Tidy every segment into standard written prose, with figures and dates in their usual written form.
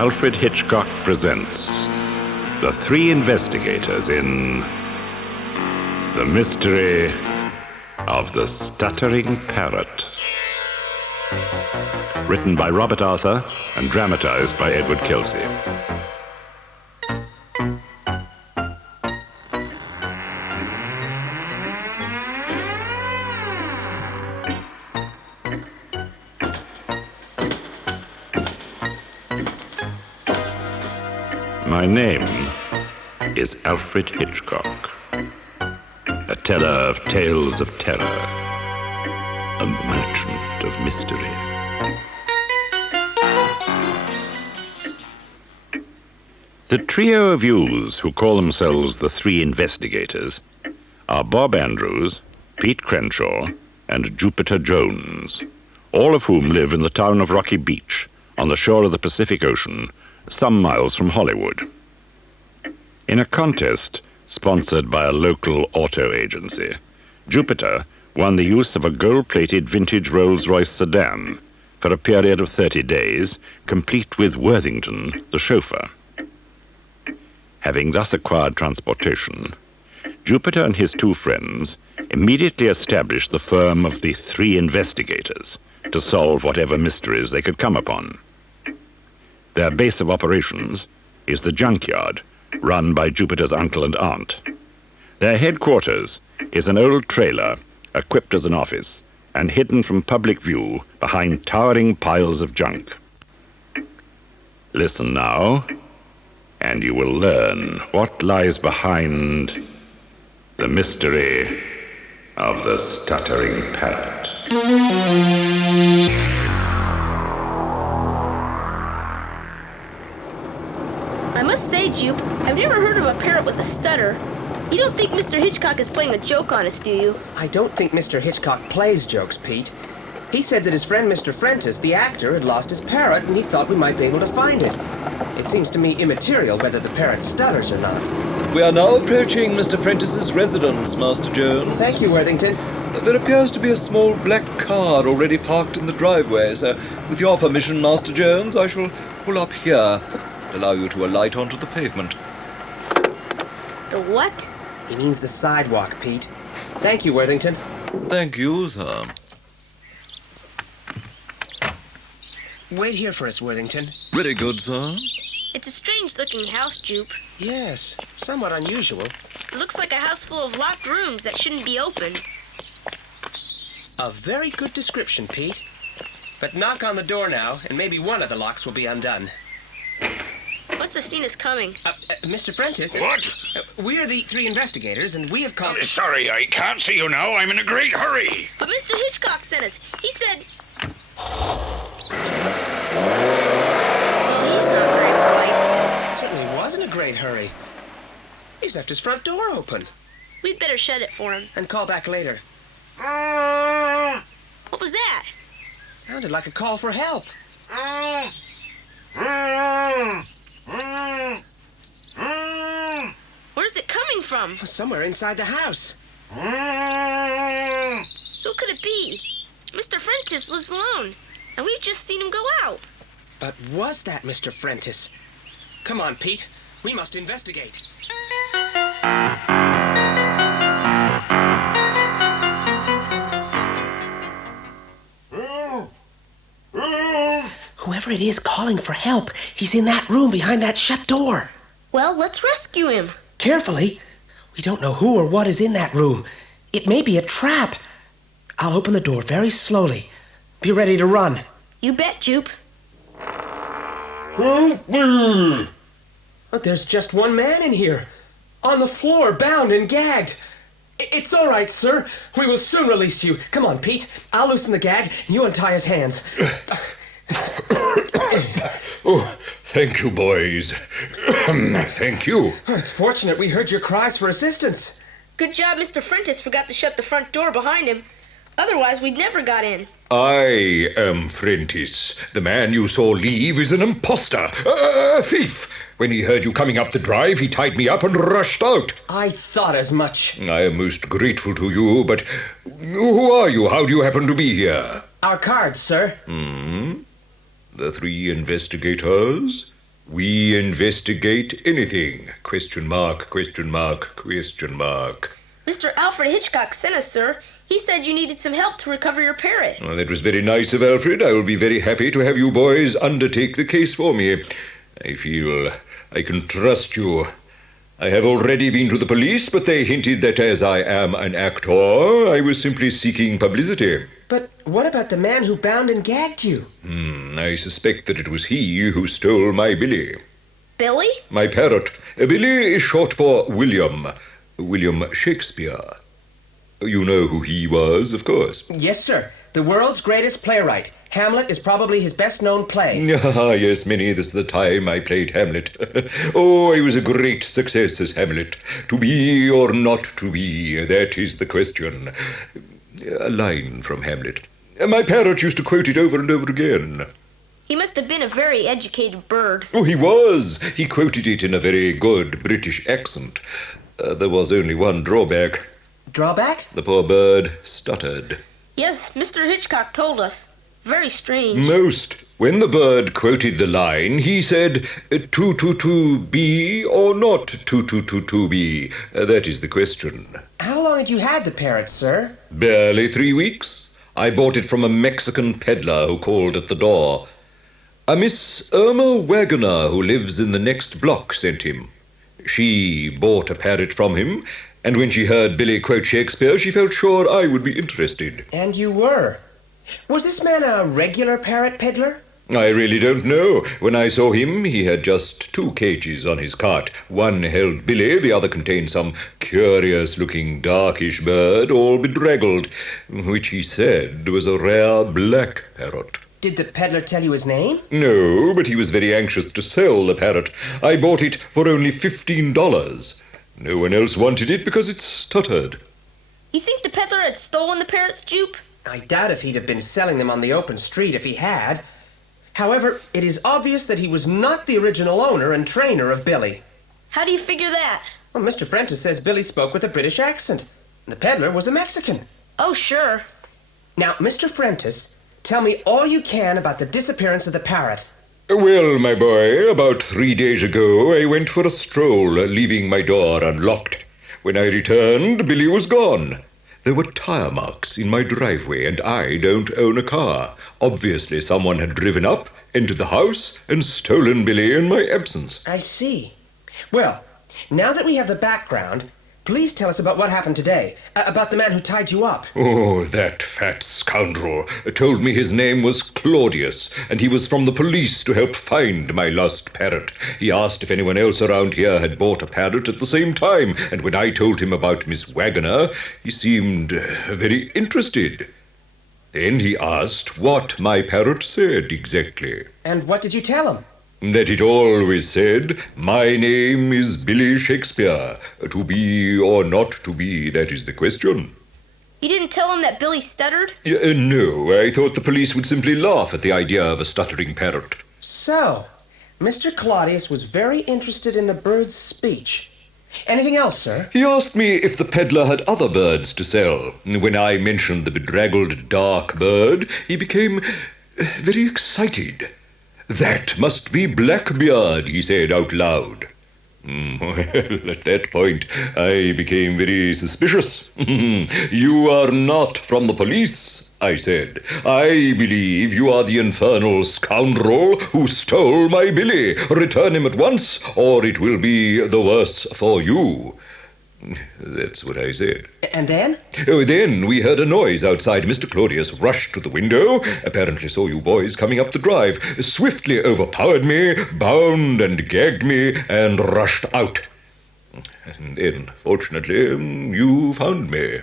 Alfred Hitchcock presents The Three Investigators in The Mystery of the Stuttering Parrot. Written by Robert Arthur and dramatized by Edward Kelsey. My name is Alfred Hitchcock, a teller of tales of terror, a merchant of mystery. The trio of youths who call themselves the Three Investigators are Bob Andrews, Pete Crenshaw, and Jupiter Jones, all of whom live in the town of Rocky Beach on the shore of the Pacific Ocean, some miles from Hollywood. In a contest sponsored by a local auto agency, Jupiter won the use of a gold-plated vintage Rolls-Royce sedan for a period of 30 days, complete with Worthington, the chauffeur. Having thus acquired transportation, Jupiter and his two friends immediately established the firm of the Three Investigators to solve whatever mysteries they could come upon. Their base of operations is the junkyard, run by Jupiter's uncle and aunt. Their headquarters is an old trailer equipped as an office and hidden from public view behind towering piles of junk. Listen now, and you will learn what lies behind the mystery of the Stuttering Parrot. I must say, Jupe, I've never heard of a parrot with a stutter. You don't think Mr. Hitchcock is playing a joke on us, do you? I don't think Mr. Hitchcock plays jokes, Pete. He said that his friend Mr. Prentiss, the actor, had lost his parrot, and he thought we might be able to find it. It seems to me immaterial whether the parrot stutters or not. We are now approaching Mr. Prentiss's residence, Master Jones. Thank you, Worthington. There appears to be a small black car already parked in the driveway, so with your permission, Master Jones, I shall pull up here and allow you to alight onto the pavement. The what? He means the sidewalk, Pete. Thank you, Worthington. Thank you, sir. Wait here for us, Worthington. Very good, sir. It's a strange-looking house, Jupe. Yes, somewhat unusual. It looks like a house full of locked rooms that shouldn't be open. A very good description, Pete. But knock on the door now, and maybe one of the locks will be undone. What's the scene is coming? Mr. Prentiss? What? We are the Three Investigators, and we have come... Sorry, I can't see you now. I'm in a great hurry. But Mr. Hitchcock sent us. He said... Well, he's not very polite. Certainly was in a great hurry. He's left his front door open. We'd better shut it for him. And call back later. What was that? Sounded like a call for help. Where's it coming from? Somewhere inside the house. Who could it be? Mr. Prentiss lives alone, and we've just seen him go out. But was that Mr. Prentiss? Come on, Pete. We must investigate. Whoever it is calling for help, he's in that room behind that shut door. Well, let's rescue him. Carefully. We don't know who or what is in that room. It may be a trap. I'll open the door very slowly. Be ready to run. You bet, Jupe. Oh, there's just one man in here. On the floor, bound and gagged. It's all right, sir. We will soon release you. Come on, Pete. I'll loosen the gag, and you untie his hands. Oh, thank you, boys. Thank you. It's fortunate we heard your cries for assistance. Good job Mr. Prentiss forgot to shut the front door behind him. Otherwise, we'd never got in. I am Prentiss. The man you saw leave is an imposter, a thief. When he heard you coming up the drive, he tied me up and rushed out. I thought as much. I am most grateful to you, but who are you? How do you happen to be here? Our cards, sir. The Three Investigators? We investigate anything. Question mark, question mark, question mark. Mr. Alfred Hitchcock sent us, sir. He said you needed some help to recover your parrot. Well, that was very nice of Alfred. I will be very happy to have you boys undertake the case for me. I feel I can trust you. I have already been to the police, but they hinted that as I am an actor, I was simply seeking publicity. But what about the man who bound and gagged you? I suspect that it was he who stole my Billy. Billy? My parrot. Billy is short for William. William Shakespeare. You know who he was, of course. Yes, sir. The world's greatest playwright. Hamlet is probably his best-known play. Ah, yes, Minnie, this is the time I played Hamlet. Oh, I was a great success as Hamlet. To be or not to be, that is the question. A line from Hamlet. My parrot used to quote it over and over again. He must have been a very educated bird. Oh, he was. He quoted it in a very good British accent. There was only one drawback. Drawback? The poor bird stuttered. Yes, Mr. Hitchcock told us. Very strange. Most. When the bird quoted the line, he said, "To-be or not to-be? That is the question." How long had you had the parrot, sir? Barely 3 weeks. I bought it from a Mexican peddler who called at the door. A Miss Irma Wagoner, who lives in the next block, sent him. She bought a parrot from him, and when she heard Billy quote Shakespeare, she felt sure I would be interested. And you were. Was this man a regular parrot peddler? I really don't know. When I saw him, he had just 2 cages on his cart. One held Billy, the other contained some curious-looking darkish bird, all bedraggled, which he said was a rare black parrot. Did the peddler tell you his name? No, but he was very anxious to sell the parrot. I bought it for only $15. No one else wanted it because it stuttered. You think the peddler had stolen the parrots, Jupe? I doubt if he'd have been selling them on the open street if he had. However, it is obvious that he was not the original owner and trainer of Billy. How do you figure that? Well, Mr. Prentiss says Billy spoke with a British accent. The peddler was a Mexican. Oh, sure. Now, Mr. Prentiss, tell me all you can about the disappearance of the parrot. Well, my boy, about 3 days ago, I went for a stroll, leaving my door unlocked. When I returned, Billy was gone. There were tire marks in my driveway, and I don't own a car. Obviously, someone had driven up, entered the house, and stolen Billy in my absence. I see. Well, now that we have the background, please tell us about what happened today, about the man who tied you up. Oh, that fat scoundrel told me his name was Claudius, and he was from the police to help find my lost parrot. He asked if anyone else around here had bought a parrot at the same time, and when I told him about Miss Wagoner, he seemed very interested. Then he asked what my parrot said exactly. And what did you tell him? That it always said, "My name is Billy Shakespeare. To be or not to be, that is the question." You didn't tell him that Billy stuttered? No, I thought the police would simply laugh at the idea of a stuttering parrot. So, Mr. Claudius was very interested in the bird's speech. Anything else, sir? He asked me if the peddler had other birds to sell. When I mentioned the bedraggled dark bird, he became very excited. "That must be Blackbeard," he said out loud. Well, at that point, I became very suspicious. "You are not from the police," I said. "I believe you are the infernal scoundrel who stole my Billy. Return him at once, or it will be the worse for you." That's what I said. And then? Oh, then we heard a noise outside. Mr. Claudius rushed to the window, apparently saw you boys coming up the drive, swiftly overpowered me, bound and gagged me, and rushed out. And then, fortunately, you found me.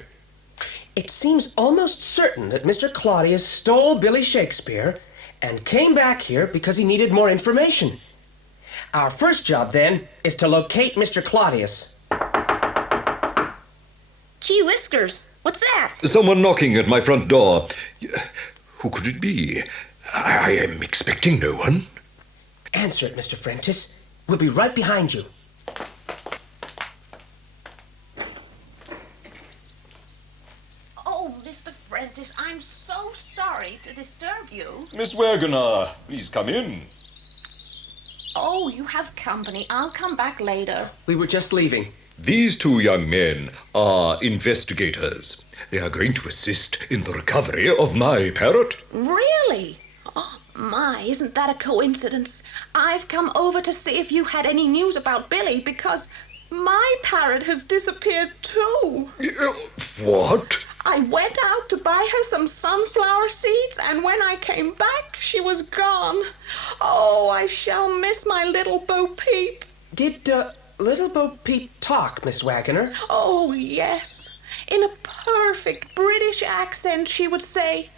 It seems almost certain that Mr. Claudius stole Billy Shakespeare and came back here because he needed more information. Our first job, then, is to locate Mr. Claudius. Gee whiskers, what's that? Someone knocking at my front door. Who could it be? I am expecting no one. Answer it, Mr. Prentiss. We'll be right behind you. Oh, Mr. Prentiss, I'm so sorry to disturb you. Miss Wagoner, please come in. Oh, you have company. I'll come back later. We were just leaving. These two young men are investigators. They are going to assist in the recovery of my parrot. Really? Oh, my, isn't that a coincidence? I've come over to see if you had any news about Billy because my parrot has disappeared too. What? I went out to buy her some sunflower seeds, and when I came back, she was gone. Oh, I shall miss my little Bo Peep. Did, little Bo Peep talk, Miss Wagoner? Oh, yes. In a perfect British accent, she would say,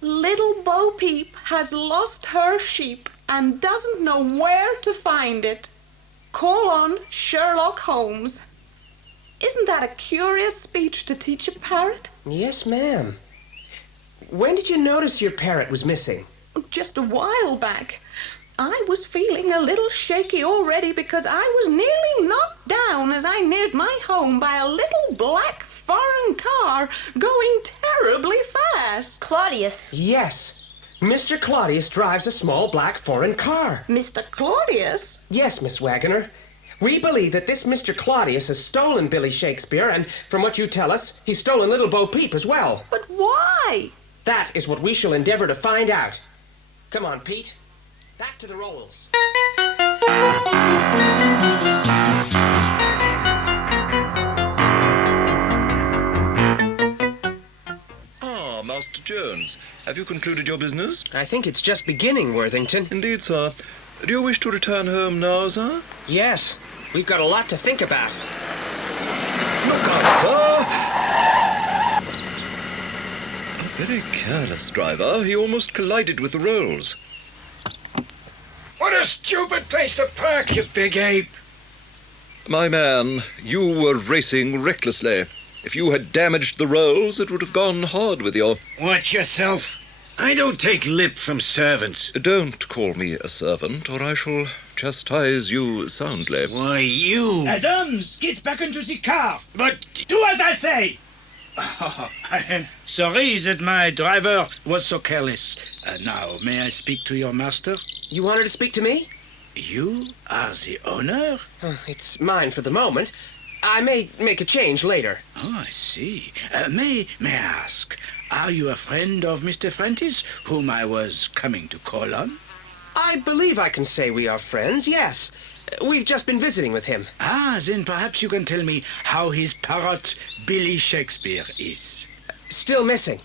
"Little Bo Peep has lost her sheep and doesn't know where to find it. Call on Sherlock Holmes." Isn't that a curious speech to teach a parrot? Yes, ma'am. When did you notice your parrot was missing? Just a while back. I was feeling a little shaky already because I was nearly knocked down as I neared my home by a little black foreign car going terribly fast. Claudius. Yes. Mr. Claudius drives a small black foreign car. Mr. Claudius? Yes, Miss Wagoner. We believe that this Mr. Claudius has stolen Billy Shakespeare, and from what you tell us, he's stolen little Bo Peep as well. But why? That is what we shall endeavor to find out. Come on, Pete. Back to the rolls. Ah, Master Jones, have you concluded your business? I think it's just beginning, Worthington. Indeed, sir. Do you wish to return home now, sir? Yes, we've got a lot to think about. Look out, sir! A very careless driver. He almost collided with the rolls. What a stupid place to park, you big ape! My man, you were racing recklessly. If you had damaged the rolls, it would have gone hard with you. Watch yourself. I don't take lip from servants. Don't call me a servant, or I shall chastise you soundly. Why, you... Adams, get back into the car. But... Do as I say. Oh, I am sorry that my driver was so careless. Now, may I speak to your master? You wanted to speak to me? You are the owner? It's mine for the moment. I may make a change later. Oh, I see. May I ask, are you a friend of Mr. Prentiss, whom I was coming to call on? I believe I can say we are friends, yes. We've just been visiting with him. Ah, then perhaps you can tell me how his parrot, Billy Shakespeare, is. Still missing.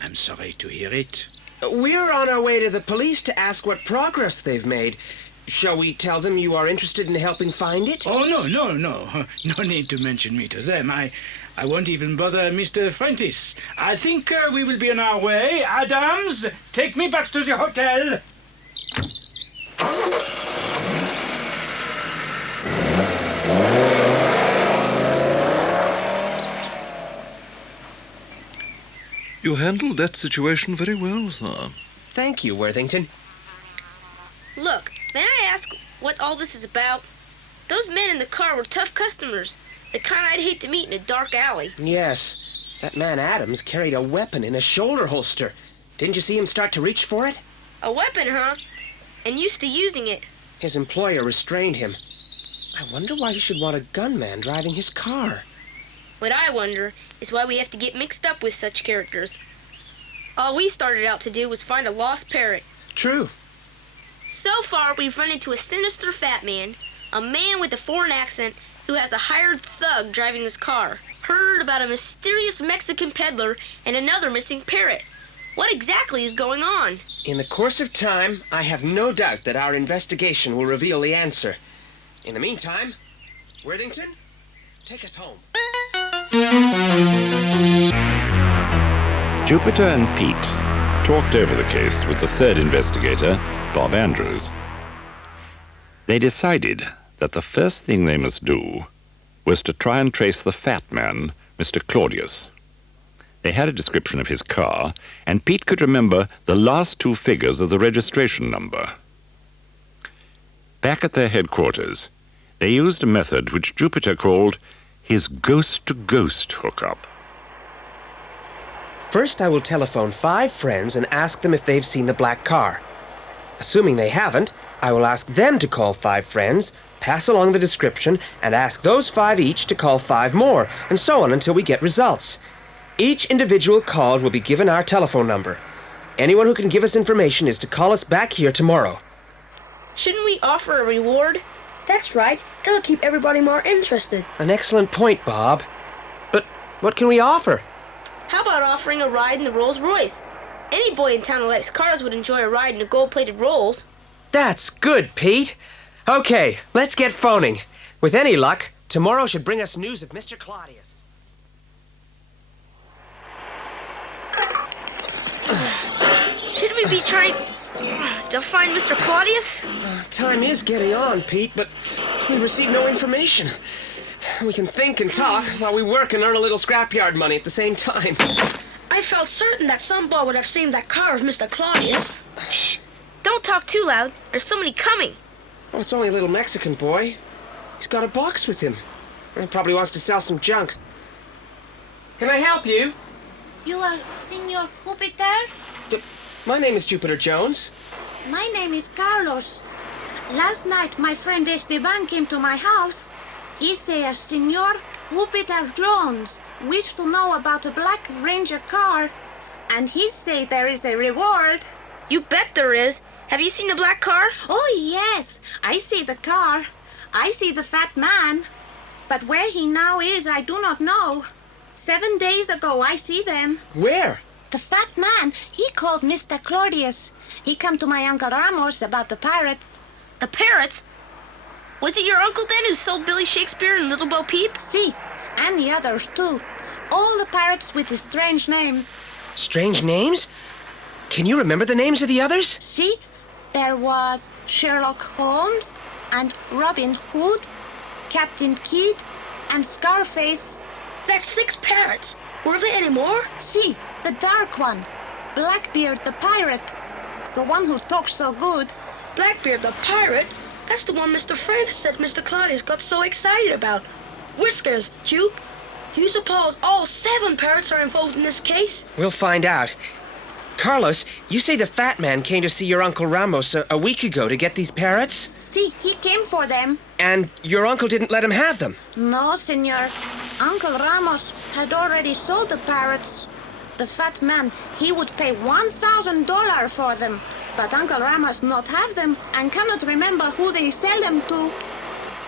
I'm sorry to hear it. We're on our way to the police to ask what progress they've made. Shall we tell them you are interested in helping find it? Oh, no. No need to mention me to them. I won't even bother Mr. Prentiss. I think we will be on our way. Adams, take me back to the hotel. You handled that situation very well, sir. Thank you, Worthington. Look, may I ask what all this is about? Those men in the car were tough customers. The kind I'd hate to meet in a dark alley. Yes. That man Adams carried a weapon in a shoulder holster. Didn't you see him start to reach for it? A weapon, huh? And used to using it. His employer restrained him. I wonder why he should want a gunman driving his car. What I wonder is why we have to get mixed up with such characters. All we started out to do was find a lost parrot. True. So far, we've run into a sinister fat man, a man with a foreign accent who has a hired thug driving his car, heard about a mysterious Mexican peddler, and another missing parrot. What exactly is going on? In the course of time, I have no doubt that our investigation will reveal the answer. In the meantime, Worthington, take us home. Jupiter and Pete talked over the case with the third investigator, Bob Andrews. They decided that the first thing they must do was to try and trace the fat man, Mr. Claudius. They had a description of his car, and Pete could remember the last two figures of the registration number. Back at their headquarters, they used a method which Jupiter called his ghost-to-ghost hookup. First, I will telephone 5 friends and ask them if they've seen the black car. Assuming they haven't, I will ask them to call 5 friends, pass along the description, and ask those 5 each to call 5 more, and so on until we get results. Each individual called will be given our telephone number. Anyone who can give us information is to call us back here tomorrow. Shouldn't we offer a reward? That's right. It'll keep everybody more interested. An excellent point, Bob. But what can we offer? How about offering a ride in the Rolls Royce? Any boy in town who likes cars would enjoy a ride in a gold-plated Rolls. That's good, Pete. Okay, let's get phoning. With any luck, tomorrow should bring us news of Mr. Claudius. Shouldn't we be trying to find Mr. Claudius? Time is getting on, Pete, but we've received no information. We can think and talk while we work and earn a little scrapyard money at the same time. I felt certain that some boy would have seen that car of Mr. Claudius. Shh. Don't talk too loud. There's somebody coming. Oh, it's only a little Mexican boy. He's got a box with him. He probably wants to sell some junk. Can I help you? You are Senor Jupiter? My name is Jupiter Jones. My name is Carlos. Last night, my friend Esteban came to my house. He said, Senor Jupiter Jones wished to know about a Black Ranger car, and he said there is a reward. You bet there is. Have you seen the black car? Oh, yes. I see the car. I see the fat man. But where he now is, I do not know. 7 days ago, I see them. Where? The fat man, he called Mr. Claudius. He come to my Uncle Ramos about the parrots. The Parrots? Was it your uncle then who sold Billy Shakespeare and Little Bo Peep? See, and the others too. All the parrots with the strange names. Strange names? Can you remember the names of the others? See, there was Sherlock Holmes and Robin Hood, Captain Kidd and Scarface. That's 6 parrots. Were there any more? See, the dark one, Blackbeard the pirate, the one who talks so good. Blackbeard the pirate? That's the one Mr. Prentiss said Mr. Claudius got so excited about. Whiskers, Jupe. Do you suppose all 7 parrots are involved in this case? We'll find out. Carlos, you say the fat man came to see your Uncle Ramos a week ago to get these parrots? See, he came for them. And your uncle didn't let him have them? No, senor. Uncle Ramos had already sold the parrots. The fat man, he would pay $1,000 for them. But Uncle Ramos not have them and cannot remember who they sell them to.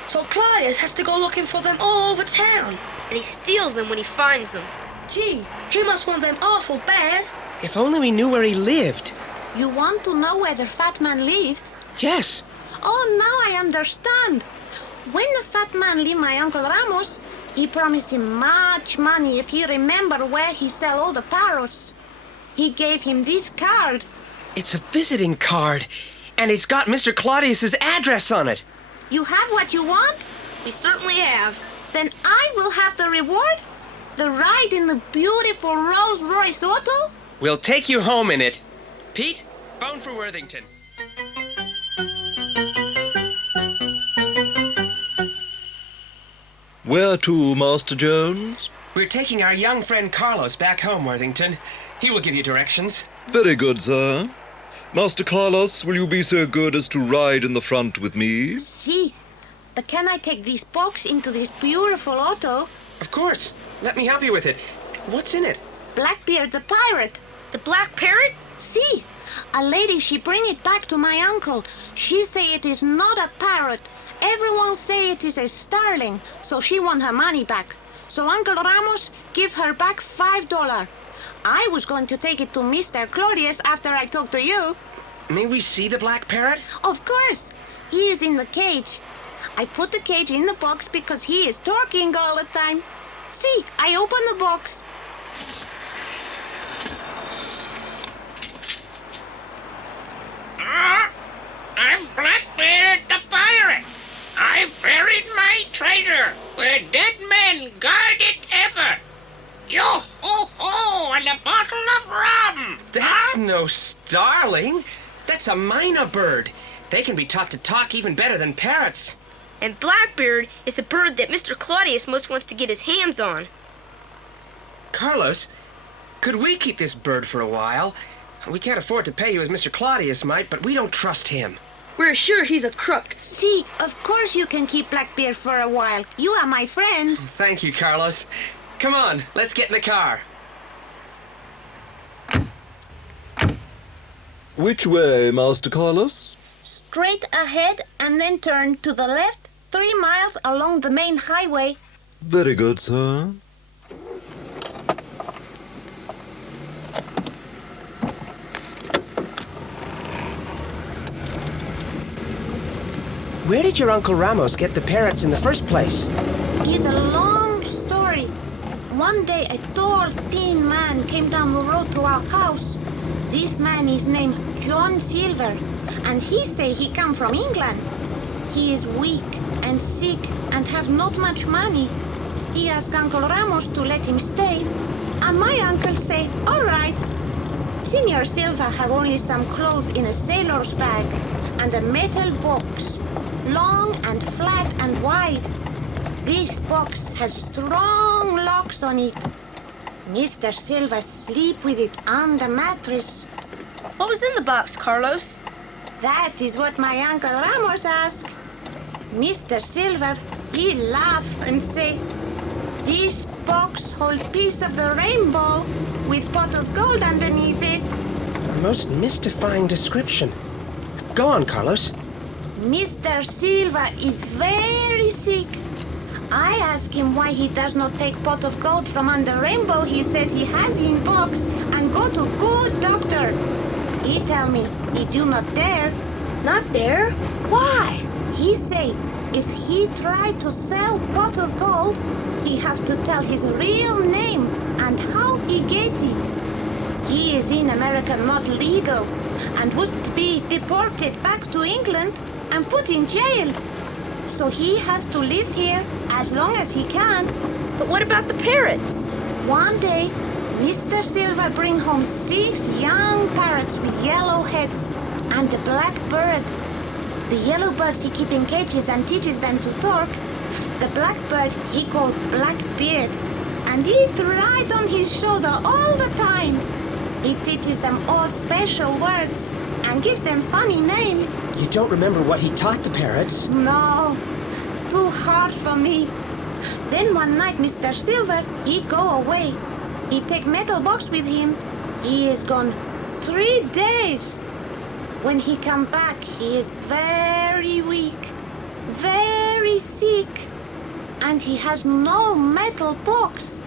So Claudius has to go looking for them all over town. And he steals them when he finds them. Gee, he must want them awful bad. If only we knew where he lived. You want to know where the fat man lives? Yes. Oh, now I understand. When the fat man leave my Uncle Ramos, he promised him much money if he remember where he sell all the parrots. He gave him this card. It's a visiting card, and it's got Mr. Claudius's address on it. You have what you want? We certainly have. Then I will have the reward? The ride in the beautiful Rolls Royce auto? We'll take you home in it. Pete, phone for Worthington. Where to, Master Jones? We're taking our young friend Carlos back home, Worthington. He will give you directions. Very good, sir. Master Carlos, will you be so good as to ride in the front with me? See, but can I take this box into this beautiful auto? Of course. Let me help you with it. What's in it? Blackbeard the pirate. The black parrot? See, a lady, she bring it back to my uncle. She say it is not a parrot. Everyone say it is a starling, so she want her money back. So Uncle Ramos give her back $5. I was going to take it to Mr. Claudius after I talk to you. May we see the black parrot? Of course. He is in the cage. I put the cage in the box because he is talking all the time. See, I open the box. I'm Blackbeard the pirate. I've buried my treasure where dead men guard it ever. Yo-ho-ho, and a bottle of rum. That's no starling. That's a mynah bird. They can be taught to talk even better than parrots. And Blackbeard is the bird that Mr. Claudius most wants to get his hands on. Carlos, could we keep this bird for a while? We can't afford to pay you as Mr. Claudius might, but we don't trust him. We're sure he's a crook. See, of course you can keep Blackbeard for a while. You are my friend. Thank you, Carlos. Come on, let's get in the car. Which way, Master Carlos? Straight ahead and then turn to the left 3 miles along the main highway. Very good, sir. Where did your Uncle Ramos get the parrots in the first place? It's a long story. One day a tall, thin man came down the road to our house. This man is named John Silver, and he say he come from England. He is weak and sick and have not much money. He asked Uncle Ramos to let him stay, and my uncle say, all right. Senor Silva have only some clothes in a sailor's bag and a metal box, long and flat and wide. This box has strong locks on it. Mr. Silva sleep with it on the mattress. What was in the box, Carlos? That is what my Uncle Ramos asked. Mr. Silver, he laugh and say, this box hold piece of the rainbow with pot of gold underneath it. A most mystifying description. Go on, Carlos. Mr. Silva is very sick. I ask him why he does not take pot of gold from under rainbow he said he has in box and go to good doctor. He tell me he do not dare. Not there? Why? He say if he try to sell pot of gold, he have to tell his real name and how he get it. He is in America not legal and would be deported back to England and put in jail. So he has to live here as long as he can. But what about the parrots? One day, Mr. Silva bring home 6 young parrots with yellow heads and a black bird. The yellow birds he keep in cages and teaches them to talk. The black bird he called Blackbeard, and he ride on his shoulder all the time. He teaches them all special words and gives them funny names. You don't remember what he taught the parrots? No, too hard for me. Then one night, Mr. Silver, he go away. He take metal box with him. He is gone 3 days. When he come back, he is very weak, very sick, and he has no metal box.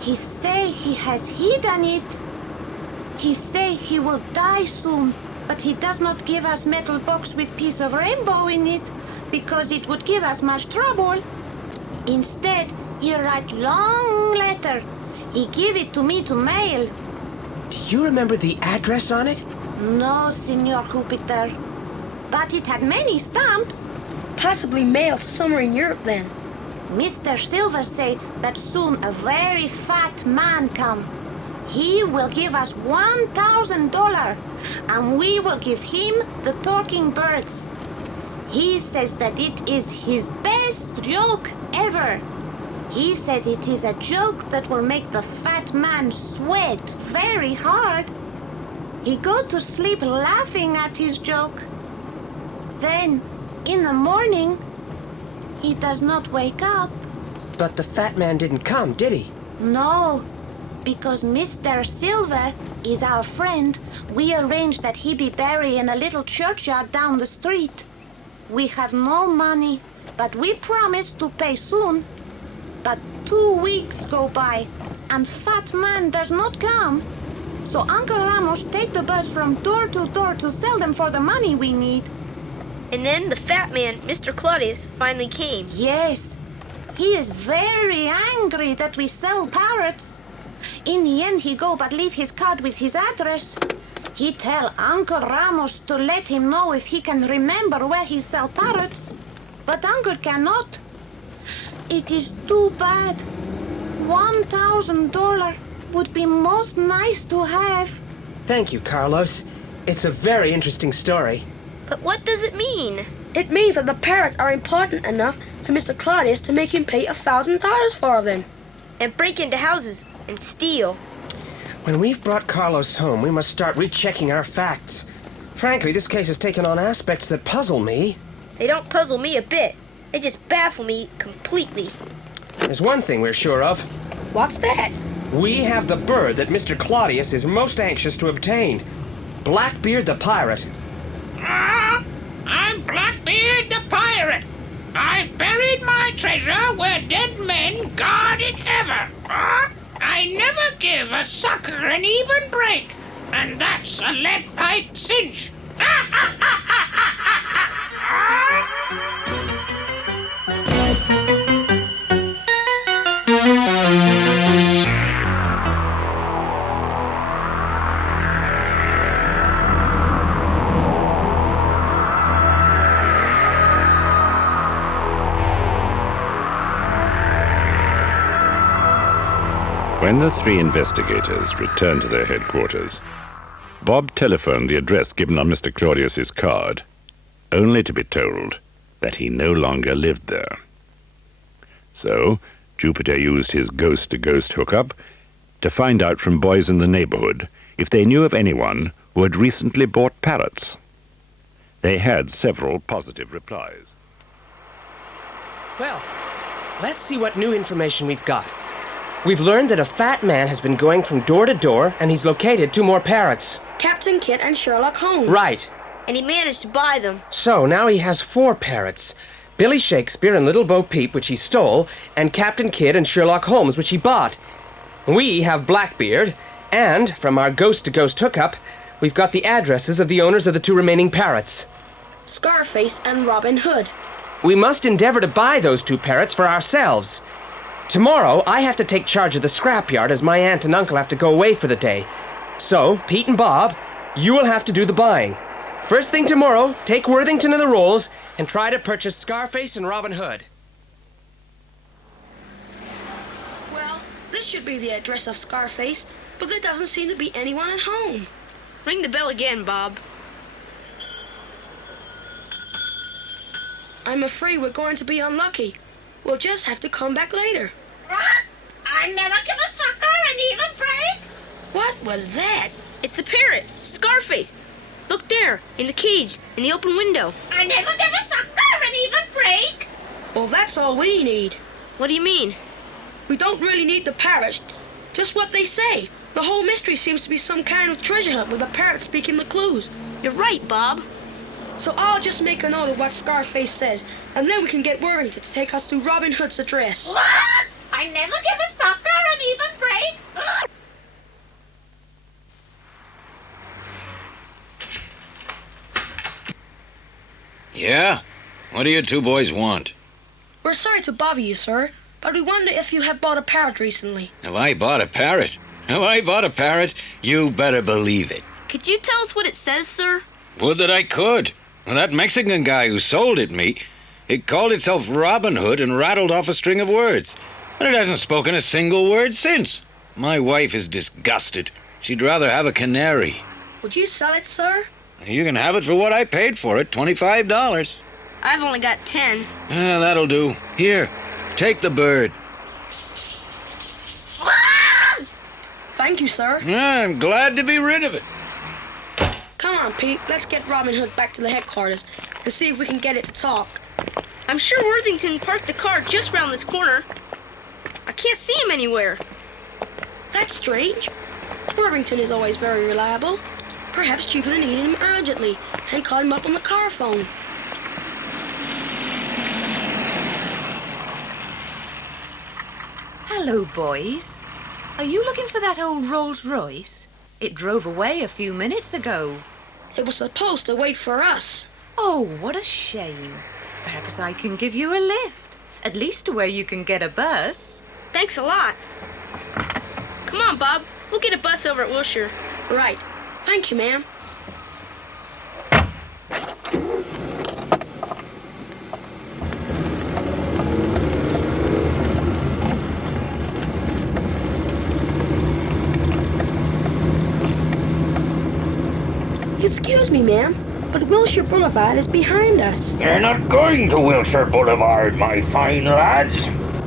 He say he has hidden it. He say he will die soon, but he does not give us metal box with piece of rainbow in it, because it would give us much trouble. Instead, he write long letter. He give it to me to mail. Do you remember the address on it? No, Senor Jupiter. But it had many stamps. Possibly mailed to somewhere in Europe then. Mr. Silver say that soon a very fat man come. He will give us $1,000, and we will give him the talking birds. He says that it is his best joke ever. He said it is a joke that will make the fat man sweat very hard. He go to sleep laughing at his joke. Then, in the morning, he does not wake up. But the fat man didn't come, did he? No, because Mr. Silver is our friend. We arranged that he be buried in a little churchyard down the street. We have no money, but we promised to pay soon. But 2 weeks go by, and fat man does not come. So Uncle Ramos take the birds from door to sell them for the money we need. And then the fat man, Mr. Claudius, finally came. Yes, he is very angry that we sell parrots. In the end, he go but leave his card with his address. He tell Uncle Ramos to let him know if he can remember where he sell parrots. But Uncle cannot. It is too bad. $1,000 would be most nice to have. Thank you, Carlos. It's a very interesting story. But what does it mean? It means that the parrots are important enough to Mr. Claudius to make him pay $1,000 for them. And break into houses and steal. When we've brought Carlos home, we must start rechecking our facts. Frankly, this case has taken on aspects that puzzle me. They don't puzzle me a bit. They just baffle me completely. There's one thing we're sure of. What's that? We have the bird that Mr. Claudius is most anxious to obtain. Blackbeard the Pirate. I'm Blackbeard the Pirate. I've buried my treasure where dead men guard it ever. I never give a sucker an even break, and that's a lead pipe cinch. When the three investigators returned to their headquarters, Bob telephoned the address given on Mr. Claudius's card, only to be told that he no longer lived there. So, Jupiter used his ghost-to-ghost hookup to find out from boys in the neighborhood if they knew of anyone who had recently bought parrots. They had several positive replies. Well, let's see what new information we've got. We've learned that a fat man has been going from door to door, and he's located 2 more parrots. Captain Kidd and Sherlock Holmes. Right. And he managed to buy them. So now he has 4 parrots. Billy Shakespeare and Little Bo Peep, which he stole, and Captain Kidd and Sherlock Holmes, which he bought. We have Blackbeard, and from our ghost-to-ghost hookup, we've got the addresses of the owners of the 2 remaining parrots. Scarface and Robin Hood. We must endeavor to buy those 2 parrots for ourselves. Tomorrow, I have to take charge of the scrapyard as my aunt and uncle have to go away for the day. So, Pete and Bob, you will have to do the buying. First thing tomorrow, take Worthington and the rolls and try to purchase Scarface and Robin Hood. Well, this should be the address of Scarface, but there doesn't seem to be anyone at home. Ring the bell again, Bob. I'm afraid we're going to be unlucky. We'll just have to come back later. I never give a sucker an even break. What was that? It's the parrot, Scarface. Look there, in the cage, in the open window. I never give a sucker an even break. Well, that's all we need. What do you mean? We don't really need the parrots, just what they say. The whole mystery seems to be some kind of treasure hunt with a parrot speaking the clues. You're right, Bob. So I'll just make a note of what Scarface says, and then we can get Worthington to take us to Robin Hood's address. What? I never give a sucker an even break. Yeah? What do you 2 boys want? We're sorry to bother you, sir, but we wonder if you have bought a parrot recently. Have I bought a parrot? Have I bought a parrot? You better believe it. Could you tell us what it says, sir? Would that I could. Well, that Mexican guy who sold it me, it called itself Robin Hood and rattled off a string of words. But it hasn't spoken a single word since. My wife is disgusted. She'd rather have a canary. Would you sell it, sir? You can have it for what I paid for it, $25. I've only got 10. That'll do. Here, take the bird. Thank you, sir. I'm glad to be rid of it. Come on, Pete. Let's get Robin Hood back to the headquarters and see if we can get it to talk. I'm sure Worthington parked the car just round this corner. I can't see him anywhere. That's strange. Worthington is always very reliable. Perhaps Jupiter needed him urgently and called him up on the car phone. Hello, boys. Are you looking for that old Rolls Royce? It drove away a few minutes ago. It was supposed to wait for us. Oh, what a shame. Perhaps I can give you a lift. At least to where you can get a bus. Thanks a lot. Come on, Bob. We'll get a bus over at Wilshire. Right. Thank you, ma'am. Excuse me, ma'am, but Wilshire Boulevard is behind us. You're not going to Wilshire Boulevard, my fine lads.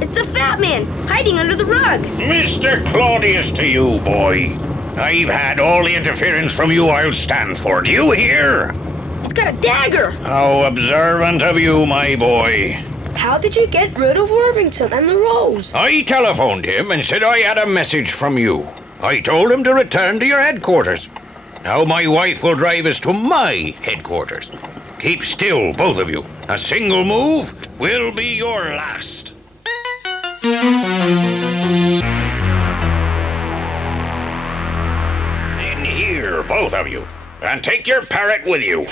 It's the fat man, hiding under the rug. Mr. Claudius to you, boy. I've had all the interference from you I'll stand for. Do you hear? He's got a dagger. How observant of you, my boy. How did you get rid of Worthington and the Rose? I telephoned him and said I had a message from you. I told him to return to your headquarters. Now my wife will drive us to my headquarters. Keep still, both of you. A single move will be your last. In here, both of you. And take your parrot with you.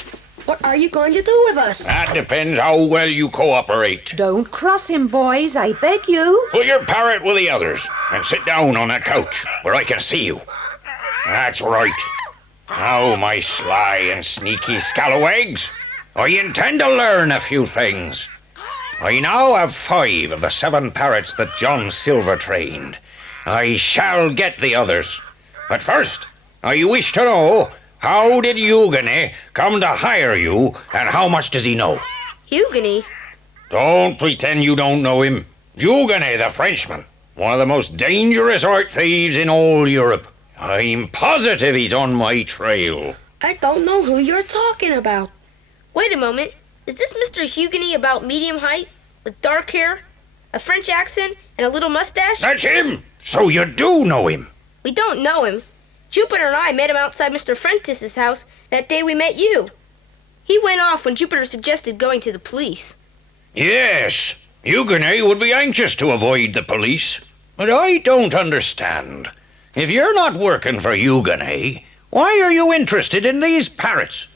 What are you going to do with us? That depends how well you cooperate. Don't cross him, boys, I beg you. Put your parrot with the others and sit down on that couch where I can see you. That's right. Now, my sly and sneaky scalawags, I intend to learn a few things. I now have 5 of the 7 parrots that John Silver trained. I shall get the others. But first, I wish to know, how did Huguenet come to hire you, and how much does he know? Huguenet? Don't pretend you don't know him. Huguenet, the Frenchman, one of the most dangerous art thieves in all Europe. I'm positive he's on my trail. I don't know who you're talking about. Wait a moment. Is this Mr. Huguenet about medium height, with dark hair, a French accent, and a little mustache? That's him! So you do know him? We don't know him. Jupiter and I met him outside Mr. Prentiss's house that day we met you. He went off when Jupiter suggested going to the police. Yes, Huguenet would be anxious to avoid the police. But I don't understand. If you're not working for Huguenet, why are you interested in these parrots?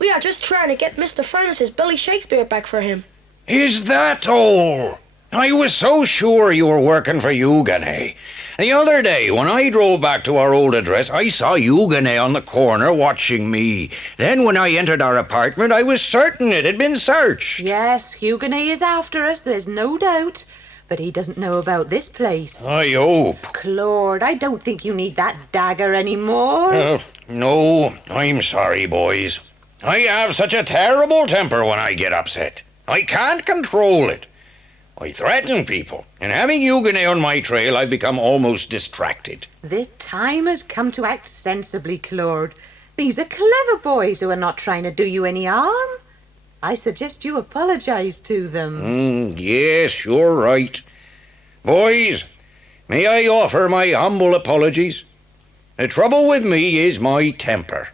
We are just trying to get Mr. Prentiss's Billy Shakespeare back for him. Is that all? I was so sure you were working for Huguenet. The other day, when I drove back to our old address, I saw Huguenet on the corner watching me. Then when I entered our apartment, I was certain it had been searched. Yes, Huguenet is after us, there's no doubt. But he doesn't know about this place. I hope. Claude, I don't think you need that dagger anymore. No, I'm sorry, boys. I have such a terrible temper when I get upset. I can't control it. I threaten people, and having Huguenet on my trail, I've become almost distracted. The time has come to act sensibly, Claude. These are clever boys who are not trying to do you any harm. I suggest you apologize to them. Yes, you're right. Boys, may I offer my humble apologies? The trouble with me is my temper.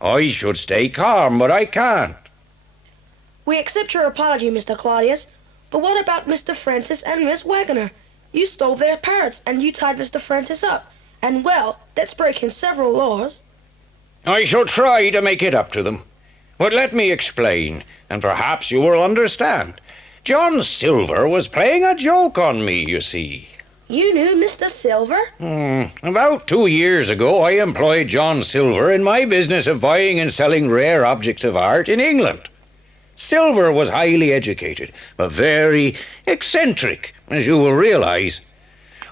I should stay calm, but I can't. We accept your apology, Mr. Claudius. But what about Mr. Francis and Miss Wagner? You stole their parrots and you tied Mr. Francis up. And, well, that's breaking several laws. I shall try to make it up to them. But let me explain, and perhaps you will understand. John Silver was playing a joke on me, you see. You knew Mr. Silver? About 2 years ago, I employed John Silver in my business of buying and selling rare objects of art in England. Silver was highly educated, but very eccentric, as you will realize.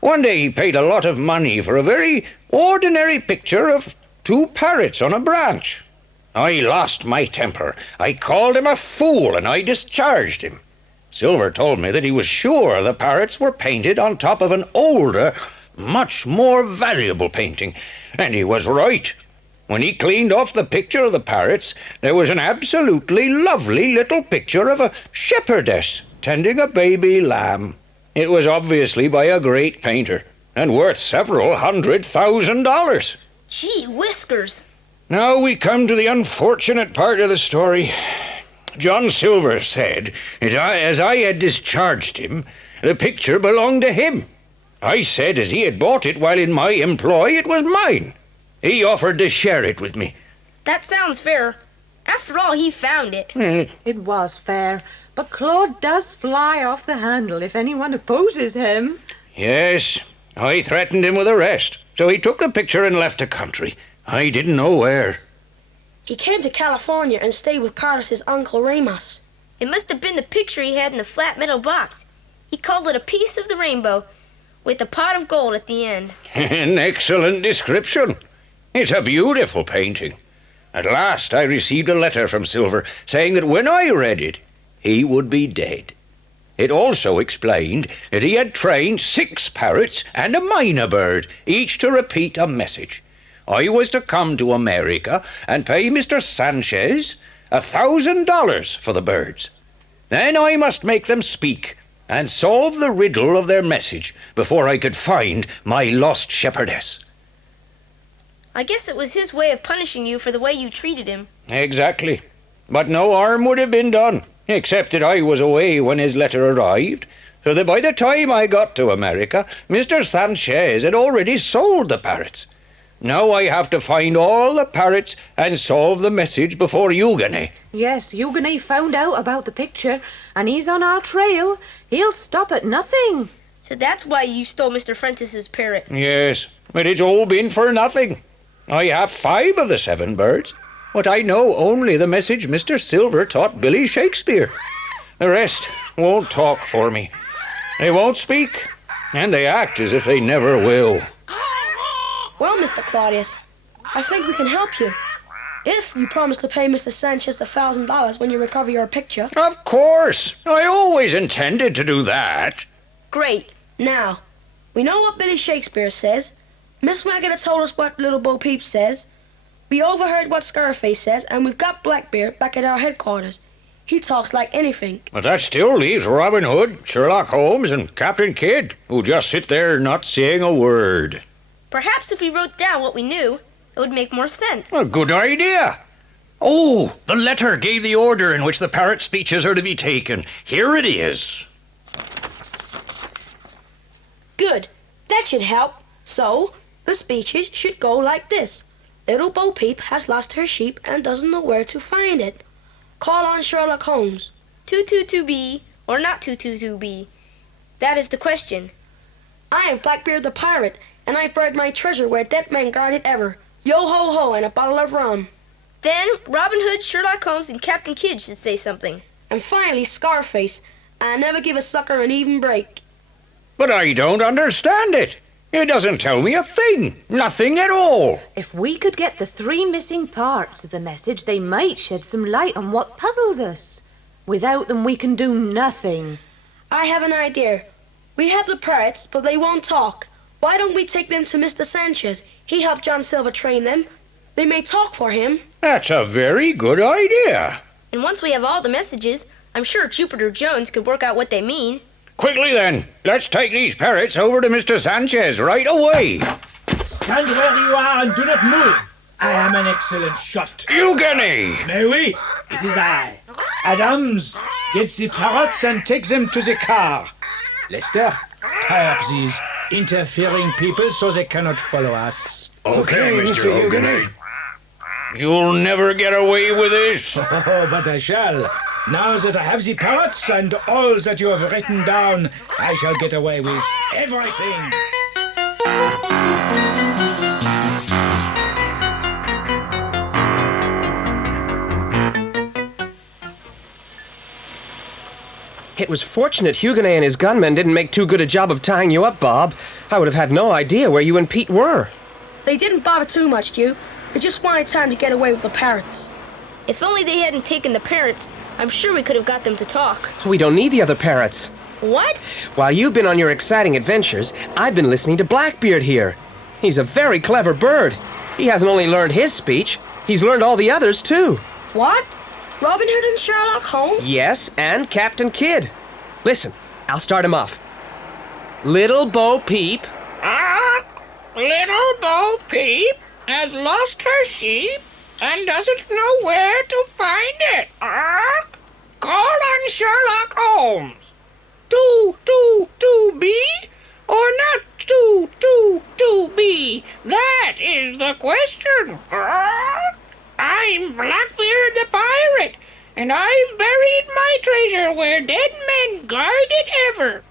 One day he paid a lot of money for a very ordinary picture of 2 parrots on a branch. I lost my temper. I called him a fool and I discharged him. Silver told me that he was sure the parrots were painted on top of an older, much more valuable painting, and he was right. When he cleaned off the picture of the parrots, there was an absolutely lovely little picture of a shepherdess tending a baby lamb. It was obviously by a great painter, and worth several $100,000. Gee whiskers. Now we come to the unfortunate part of the story. John Silver said that as I had discharged him, the picture belonged to him. I said as he had bought it while in my employ, it was mine. He offered to share it with me. That sounds fair. After all, he found it. It was fair, but Claude does fly off the handle if anyone opposes him. Yes, I threatened him with arrest, so he took the picture and left the country. I didn't know where. He came to California and stayed with Carlos's Uncle Remus. It must have been the picture he had in the flat metal box. He called it a piece of the rainbow, with a pot of gold at the end. An excellent description. It's a beautiful painting. At last I received a letter from Silver saying that when I read it, he would be dead. It also explained that he had trained 6 parrots and a mynah bird, each to repeat a message. I was to come to America and pay Mr. Sanchez $1,000 for the birds. Then I must make them speak and solve the riddle of their message before I could find my lost shepherdess. I guess it was his way of punishing you for the way you treated him. Exactly. But no harm would have been done, except that I was away when his letter arrived, so that by the time I got to America, Mr. Sanchez had already sold the parrots. Now I have to find all the parrots and solve the message before Huguenet. Yes, Huguenet found out about the picture, and he's on our trail. He'll stop at nothing. So that's why you stole Mr. Prentiss's parrot. Yes, but it's all been for nothing. I have 5 of the 7 birds, but I know only the message Mr. Silver taught Billy Shakespeare. The rest won't talk for me. They won't speak, and they act as if they never will. Well, Mr. Claudius, I think we can help you. If you promise to pay Mr. Sanchez the $1,000 when you recover your picture. Of course. I always intended to do that. Great. Now, we know what Billy Shakespeare says. Miss Wagner told us what Little Bo Peep says. We overheard what Scarface says, and we've got Blackbeard back at our headquarters. He talks like anything. But that still leaves Robin Hood, Sherlock Holmes, and Captain Kidd, who just sit there not saying a word. Perhaps if we wrote down what we knew, it would make more sense. A good idea. Oh, the letter gave the order in which the parrot speeches are to be taken. Here it is. Good. That should help. So, the speeches should go like this. Little Bo Peep has lost her sheep and doesn't know where to find it. Call on Sherlock Holmes. 222B or not 222B? That is the question. I am Blackbeard the pirate, and I buried my treasure where dead men guard it ever. Yo-ho-ho and a bottle of rum. Then Robin Hood, Sherlock Holmes, and Captain Kidd should say something. And finally Scarface. I never give a sucker an even break. But I don't understand it. It doesn't tell me a thing. Nothing at all. If we could get the 3 missing parts of the message, they might shed some light on what puzzles us. Without them, we can do nothing. I have an idea. We have the parrots, but they won't talk. Why don't we take them to Mr. Sanchez? He helped John Silver train them. They may talk for him. That's a very good idea. And once we have all the messages, I'm sure Jupiter Jones could work out what they mean. Quickly then, let's take these parrots over to Mr. Sanchez right away. Stand where you are and do not move. I am an excellent shot. Huguenet! Mais oui, it is I. Adams, get the parrots and take them to the car. Lester, tie up these interfering people so they cannot follow us. Okay, Mr. Huguenet. You'll never get away with this. Oh, but I shall. Now that I have the parrots and all that you have written down, I shall get away with everything. It was fortunate Huguenet and his gunmen didn't make too good a job of tying you up, Bob. I would have had no idea where you and Pete were. They didn't bother too much, Stu. They just wanted time to get away with the parrots. If only they hadn't taken the parrots, I'm sure we could have got them to talk. We don't need the other parrots. What? While you've been on your exciting adventures, I've been listening to Blackbeard here. He's a very clever bird. He hasn't only learned his speech, he's learned all the others, too. What? Robin Hood and Sherlock Holmes? Yes, and Captain Kidd. Listen, I'll start him off. Little Bo Peep. Little Bo Peep has lost her sheep and doesn't know where to find it. Call on Sherlock Holmes. 222B or not 222B? That is the question. I'm Blackbeard the pirate, and I've buried my treasure where dead men guard it ever.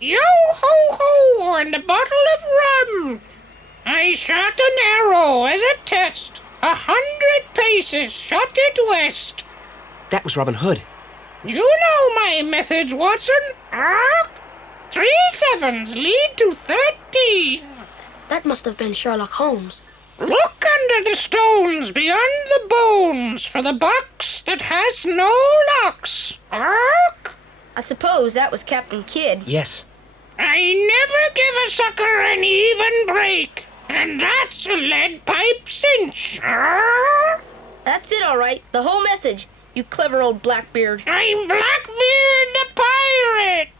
Yo-ho-ho and a bottle of rum. I shot an arrow as a test. 100 paces shot it west. That was Robin Hood. You know my methods, Watson. 3 sevens lead to 13. That must have been Sherlock Holmes. Look under the stones beyond the bones for the box that has no locks. I suppose that was Captain Kidd. Yes. I never give a sucker an even break. And that's a lead pipe cinch. That's it, all right. The whole message. You clever old Blackbeard. I'm Blackbeard the pirate.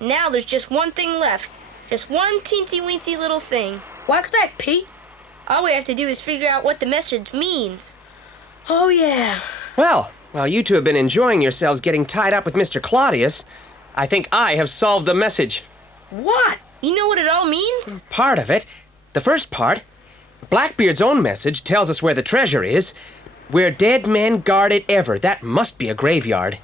Now there's just one thing left. Just one teensy-weensy little thing. What's that, Pete? All we have to do is figure out what the message means. Oh, yeah. Well, while you two have been enjoying yourselves getting tied up with Mr. Claudius, I think I have solved the message. What? You know what it all means? Part of it. The first part. Blackbeard's own message tells us where the treasure is. Where dead men guard it ever. That must be a graveyard.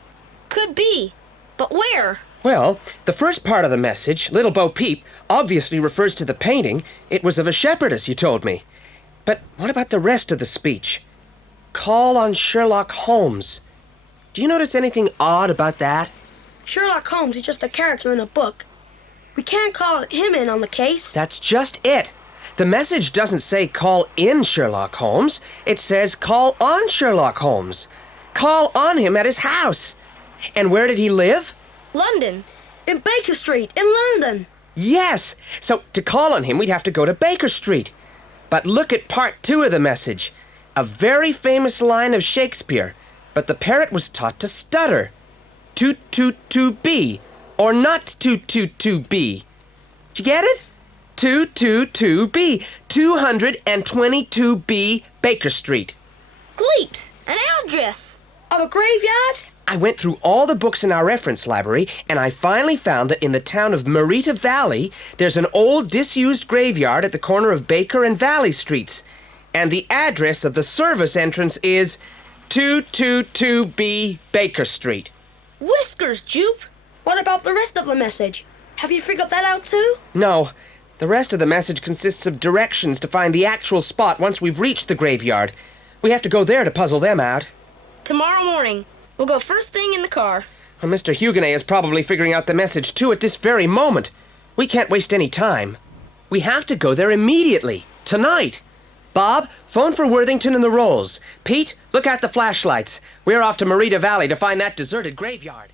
Could be. But where? Well, the first part of the message, Little Bo Peep, obviously refers to the painting. It was of a shepherdess, you told me. But what about the rest of the speech? Call on Sherlock Holmes. Do you notice anything odd about that? Sherlock Holmes is just a character in a book. We can't call him in on the case. That's just it. The message doesn't say call in Sherlock Holmes. It says call on Sherlock Holmes. Call on him at his house. And where did he live? London. In Baker Street, in London. Yes. So to call on him, we'd have to go to Baker Street. But look at part 2 of the message. A very famous line of Shakespeare. But the parrot was taught to stutter. Toot toot toot be. Or not toot toot toot be. Did you get it? 222B. 222B Baker Street. Gleeps. An address. Of a graveyard? I went through all the books in our reference library, and I finally found that in the town of Merita Valley, there's an old disused graveyard at the corner of Baker and Valley Streets. And the address of the service entrance is 222B Baker Street. Whiskers, Jupe. What about the rest of the message? Have you figured that out too? No. The rest of the message consists of directions to find the actual spot once we've reached the graveyard. We have to go there to puzzle them out. Tomorrow morning. We'll go first thing in the car. Well, Mr. Huguenet is probably figuring out the message too at this very moment. We can't waste any time. We have to go there immediately. Tonight. Bob, phone for Worthington and the Rolls. Pete, look out the flashlights. We're off to Merita Valley to find that deserted graveyard.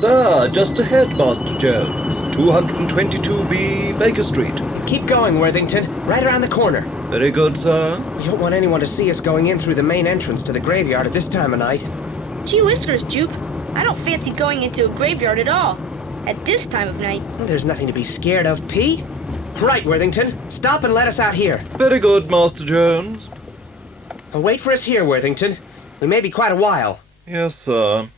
There, just ahead, Master Jones. 222B Baker Street. Keep going, Worthington. Right around the corner. Very good, sir. We don't want anyone to see us going in through the main entrance to the graveyard at this time of night. Gee whiskers, Jupe. I don't fancy going into a graveyard at all. At this time of night. Well, there's nothing to be scared of, Pete. Right, Worthington. Stop and let us out here. Very good, Master Jones. Well, wait for us here, Worthington. We may be quite a while. Yes, sir.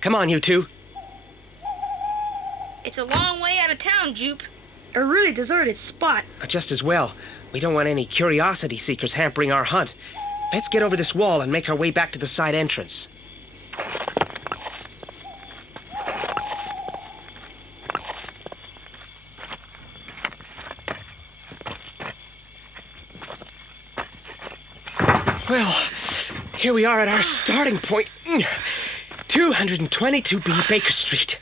Come on, you two. It's a long way out of town, Jupe. A really deserted spot. Just as well. We don't want any curiosity seekers hampering our hunt. Let's get over this wall and make our way back to the side entrance. Well, here we are at our starting point. 222B Baker Street.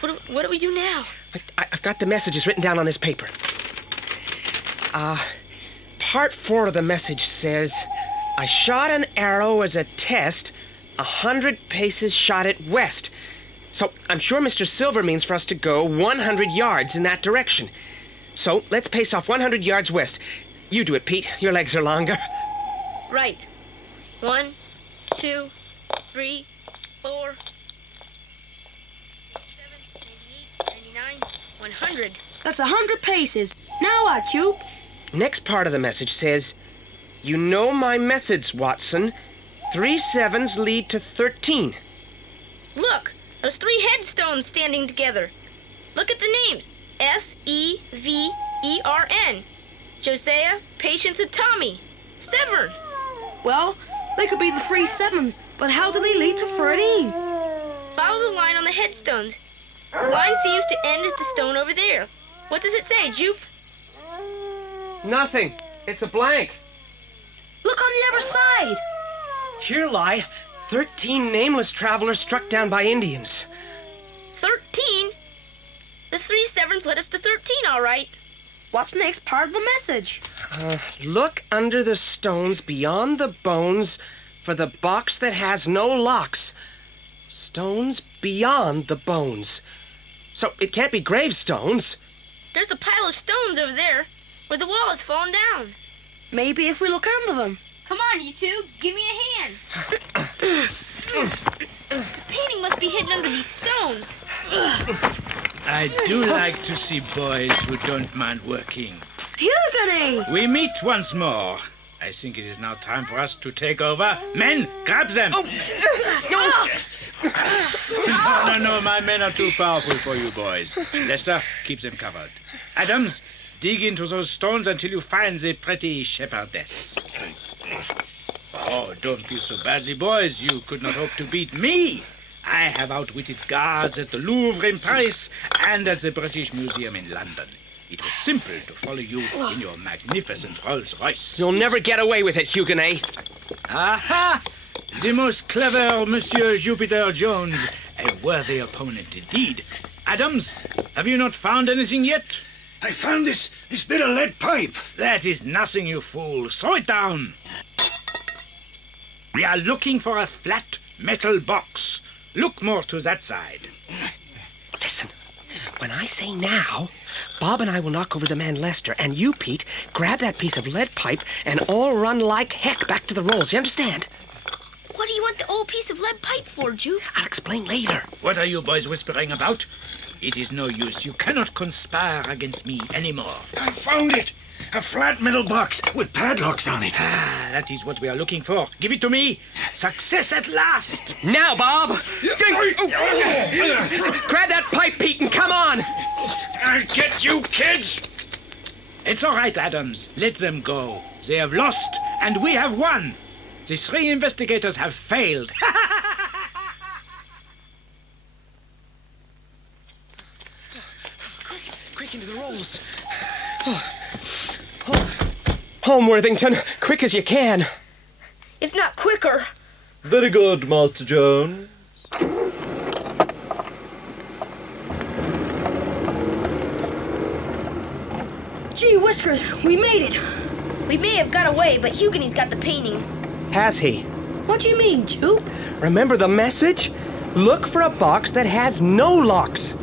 What do we do now? I've got the messages written down on this paper. Part 4 of the message says, I shot an arrow as a test, 100 paces shot it west. So I'm sure Mr. Silver means for us to go 100 yards in that direction. So let's pace off 100 yards west. You do it, Pete. Your legs are longer. Right. 1, 2, 3, 4, 7, 98, 99, 100. That's 100 paces. Now what, Jupe? Next part of the message says, you know my methods, Watson. 3 sevens lead to 13. Look, those 3 headstones standing together. Look at the names. S-E-V-E-R-N. Josiah, Patience, and Tommy. Severn. Well, they could be the 3 sevens, but how do they lead to 13? Follow the line on the headstones. The line seems to end at the stone over there. What does it say, Jupe? Nothing. It's a blank. Look on the other side. Here lie 13 nameless travelers struck down by Indians. Taverns led us to 13, all right. What's next part of the message? Look under the stones beyond the bones for the box that has no locks. Stones beyond the bones. So it can't be gravestones. There's a pile of stones over there where the wall has fallen down. Maybe if we look under them. Come on, you two. Give me a hand. The painting must be hidden under these stones. I do like to see boys who don't mind working. Hugany! We meet once more. I think it is now time for us to take over. Men, grab them! No, my men are too powerful for you boys. Lester, keep them covered. Adams, dig into those stones until you find the pretty shepherdess. Oh, don't feel so badly, boys. You could not hope to beat me. I have outwitted guards at the Louvre in Paris and at the British Museum in London. It was simple to follow you in your magnificent Rolls Royce. You'll never get away with it, Huguenet. Aha! The most clever Monsieur Jupiter Jones. A worthy opponent indeed. Adams, have you not found anything yet? I found this bit of lead pipe. That is nothing, you fool. Throw it down. We are looking for a flat metal box. Look more to that side. Listen, when I say now, Bob and I will knock over the man Lester, and you, Pete, grab that piece of lead pipe and all run like heck back to the rolls. You understand? What do you want the old piece of lead pipe for, Jupe? I'll explain later. What are you boys whispering about? It is no use. You cannot conspire against me anymore. I found it. A flat metal box with padlocks on it. Ah, that is what we are looking for. Give it to me. Success at last. Now, Bob. Grab that pipe, Pete, and come on. I'll get you, kids. It's all right, Adams. Let them go. They have lost, and we have won. The 3 investigators have failed. Quick into the rolls. Home, Worthington. Quick as you can. If not quicker. Very good, Master Jones. Gee whiskers, we made it. We may have got away, but Huguenie's got the painting. Has he? What do you mean, Jupe? Remember the message? Look for a box that has no locks.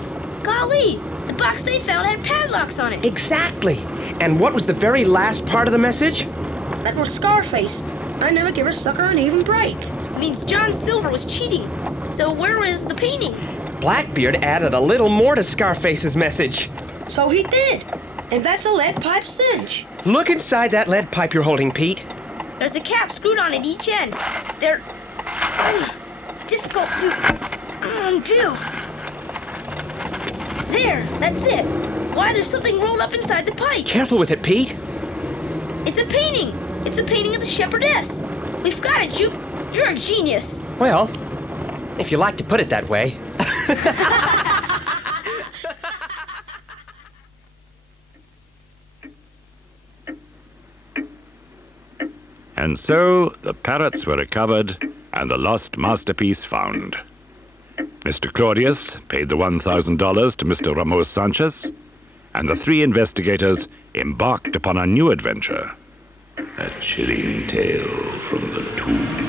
Golly, the box they found had padlocks on it. Exactly. And what was the very last part of the message? That was Scarface. I never give a sucker an even break. It means John Silver was cheating. So where is the painting? Blackbeard added a little more to Scarface's message. So he did. And that's a lead pipe cinch. Look inside that lead pipe you're holding, Pete. There's a cap screwed on at each end. They're difficult to undo. There, that's it. Why, there's something rolled up inside the pipe. Careful with it, Pete. It's a painting. It's a painting of the shepherdess. We've got it, Jupe. You're a genius. Well, if you like to put it that way. And so the parrots were recovered and the lost masterpiece found. Mr. Claudius paid the $1,000 to Mr. Ramos Sanchez, and the 3 investigators embarked upon a new adventure. A chilling tale from the tomb.